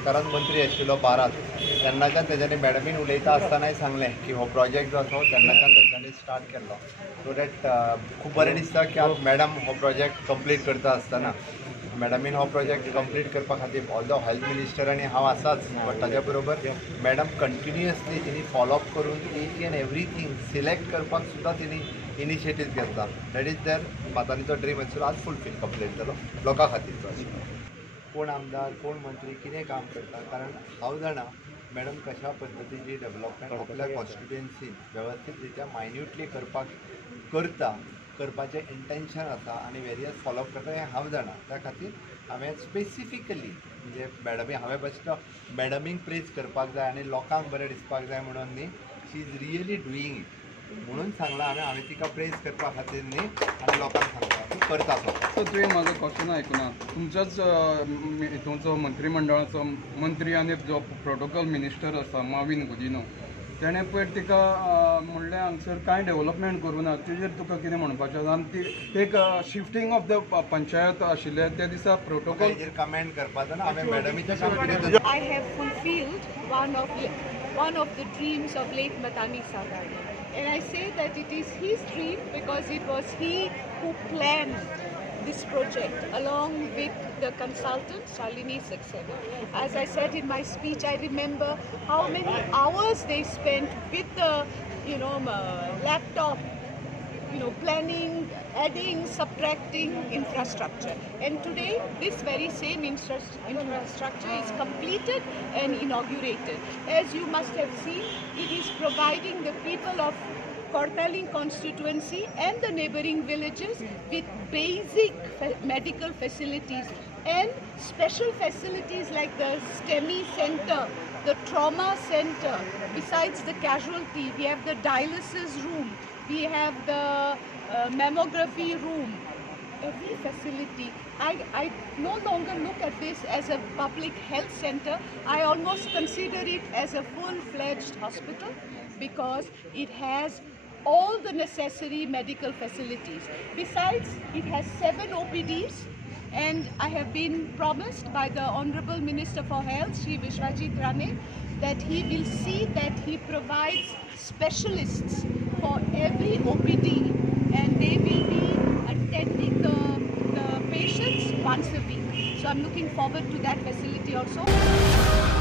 सरकारान मंत्री आशिल्लो 12 तेन्नाच्यान तेज्यांनी मॅडमीन उलयता आसतनाय सांगलें की हो प्रोजेक्ट जो आसा तेन्नाच्यान तेंच्यांनी स्टार्ट केल्लो सो दॅट खूब बरें दिसता की आज मॅडम हो प्रोजेक्ट कंप्लीट करता आसतना मॅडमीन हो प्रोजेक्ट कंप्लीट करपा खातीर ऑल द हेल्थ मिनिस्टर आनी हांव आसाच बट ताज्या बरोबर मॅडम कंटिन्युअसली तिणी फॉलोअप करून ईच एंड एवरीथींग सिलेक्ट करपाक सुद्दां तिणी इनिशिएटीव घेतला दॅट इज दॅर मातांचो ड्रीम आशिल्लो आज फुलफील कंप्लीट जालो लोकां खातीरचो आशिल्लो कोण आमदार कोण मंत्री कितें काम करता कारण हांव जाणा मॅडम कशा पद्दतीची डेव्हलपमेंट आपल्या कॉन्स्टिट्युएन्सीन वेवस्थीत रित्या मायन्युटली करपाचें इंटेंशन आसा आनी वेरियस फॉलोअप करता हें हांव जाणा त्या खातीर हांवें स्पेसिफिकली म्हणजे मॅडमी हांवें बेश्टो मॅडमीक प्रेज करपाक जाय आनी लोकांक बरें दिसपाक जाय म्हणून न्ही she is really doing it म्हणून सांगलां हांवें तिका प्रेज करपा खातीर न्ही आनी लोकांक सांगता तूं करता सो तुवें म्हाजो क्वेश्चन आयकुना तुमच्याच हितूंचो मंत्रिमंडळाचो मंत्री आनी जो प्रोटोकॉल मिनिस्टर आसा माविन गुदिनो तेणें पयर तिका म्हणलें हांगसर कांय डेव्हलपमेंट करूं ना तेजेर तुका कितें म्हणपाचें आनी ती एक शिफ्टींग ऑफ द पंचायत आशिल्लें त्या दिसा प्रोटोकॉल कमेंट करपाचो ना हांवें मॅडमीच्या काम I have fulfilled one of the dreams of late Matani Sagar. And I say that it is his dream because it was he who planned this project along with the consultant Shalini Saxena. As I said in my speech, I remember how many hours they spent with the laptop, planning, adding, subtracting infrastructure. And today, this very same infrastructure is completed and inaugurated. As you must have seen, it is providing the people of Kortaling constituency and the neighboring villages with basic medical facilities and special facilities like the STEMI center, the trauma center. Besides the casualty, we have the dialysis room, we have the mammography room. Every facility. I no longer look at this as a public health center. I almost consider it as a full-fledged hospital because it has all the necessary medical facilities. Besides, it has 7 OPDs, and I have been promised by the Honorable Minister for Health, Shri Vishwajit Rane, that he will see that he provides specialists for every OPD, and they will be attending the patients once a week. So I'm looking forward to that facility also.